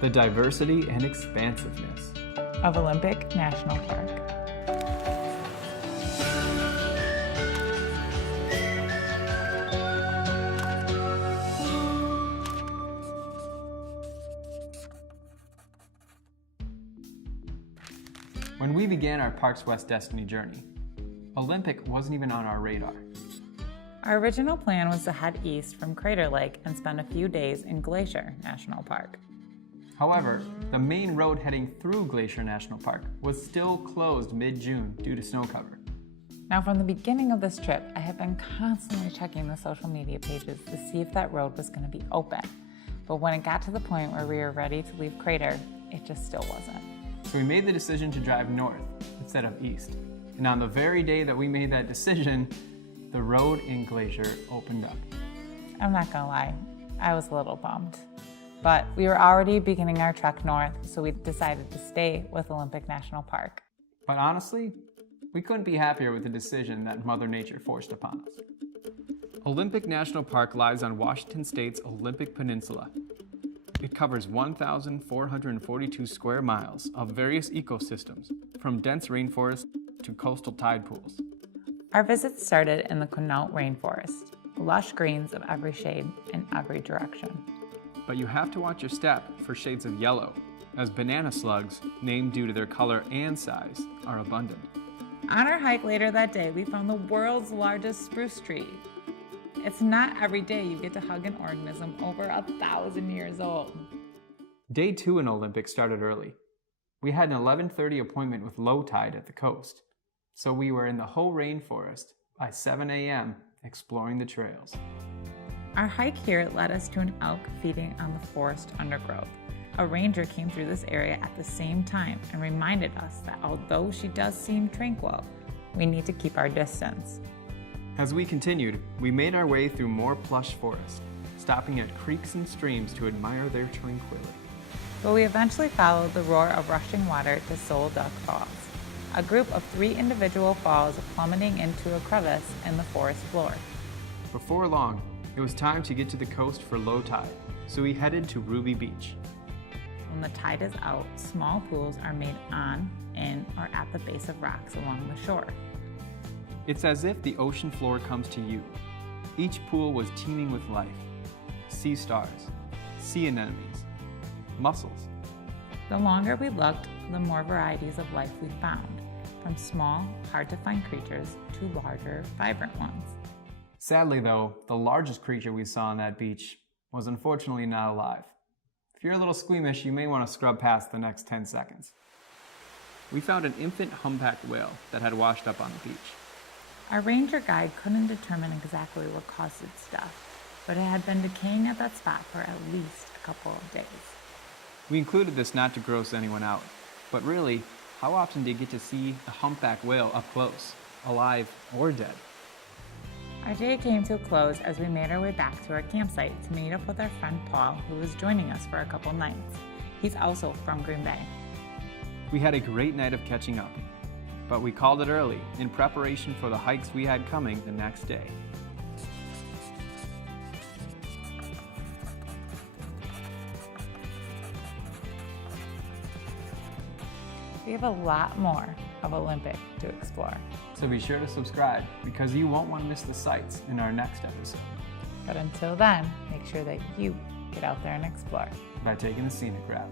the diversity and expansiveness of Olympic National Park. When we began our Parks West Destiny journey, Olympic wasn't even on our radar. Our original plan was to head east from Crater Lake and spend a few days in Glacier National Park. However, the main road heading through Glacier National Park was still closed mid-June due to snow cover. Now, from the beginning of this trip, I have been constantly checking the social media pages to see if that road was going to be open. But when it got to the point where we were ready to leave Crater, it just still wasn't. So we made the decision to drive north instead of east. And on the very day that we made that decision, the road in Glacier opened up. I'm not gonna lie, I was a little bummed. But we were already beginning our trek north, so we decided to stay with Olympic National Park. But honestly, we couldn't be happier with the decision that Mother Nature forced upon us. Olympic National Park lies on Washington State's Olympic Peninsula. It covers 1,442 square miles of various ecosystems, from dense rainforests to coastal tide pools. Our visit started in the Quinault Rainforest, lush greens of every shade in every direction. But you have to watch your step for shades of yellow, as banana slugs, named due to their color and size, are abundant. On our hike later that day, we found the world's largest spruce tree. It's not every day you get to hug an organism over 1,000 years old. Day 2 in Olympic started early. We had an 11:30 appointment with low tide at the coast, so we were in the whole rainforest by 7 a.m. exploring the trails. Our hike here led us to an elk feeding on the forest undergrowth. A ranger came through this area at the same time and reminded us that although she does seem tranquil, we need to keep our distance. As we continued, we made our way through more plush forest, stopping at creeks and streams to admire their tranquility. But we eventually followed the roar of rushing water to Soul Duck Falls, a group of 3 individual falls plummeting into a crevice in the forest floor. Before long, it was time to get to the coast for low tide, so we headed to Ruby Beach. When the tide is out, small pools are made on, in, or at the base of rocks along the shore. It's as if the ocean floor comes to you. Each pool was teeming with life. Sea stars, sea anemones, mussels. The longer we looked, the more varieties of life we found, from small, hard-to-find creatures to larger, vibrant ones. Sadly though, the largest creature we saw on that beach was unfortunately not alive. If you're a little squeamish, you may want to scrub past the next 10 seconds. We found an infant humpback whale that had washed up on the beach. Our ranger guide couldn't determine exactly what caused its death, but it had been decaying at that spot for at least a couple of days. We included this not to gross anyone out, but really, how often do you get to see a humpback whale up close, alive or dead? Our day came to a close as we made our way back to our campsite to meet up with our friend Paul, who was joining us for a couple nights. He's also from Green Bay. We had a great night of catching up, but we called it early in preparation for the hikes we had coming the next day. We have a lot more of Olympic to explore. So be sure to subscribe because you won't want to miss the sights in our next episode. But until then, make sure that you get out there and explore By taking the scenic route.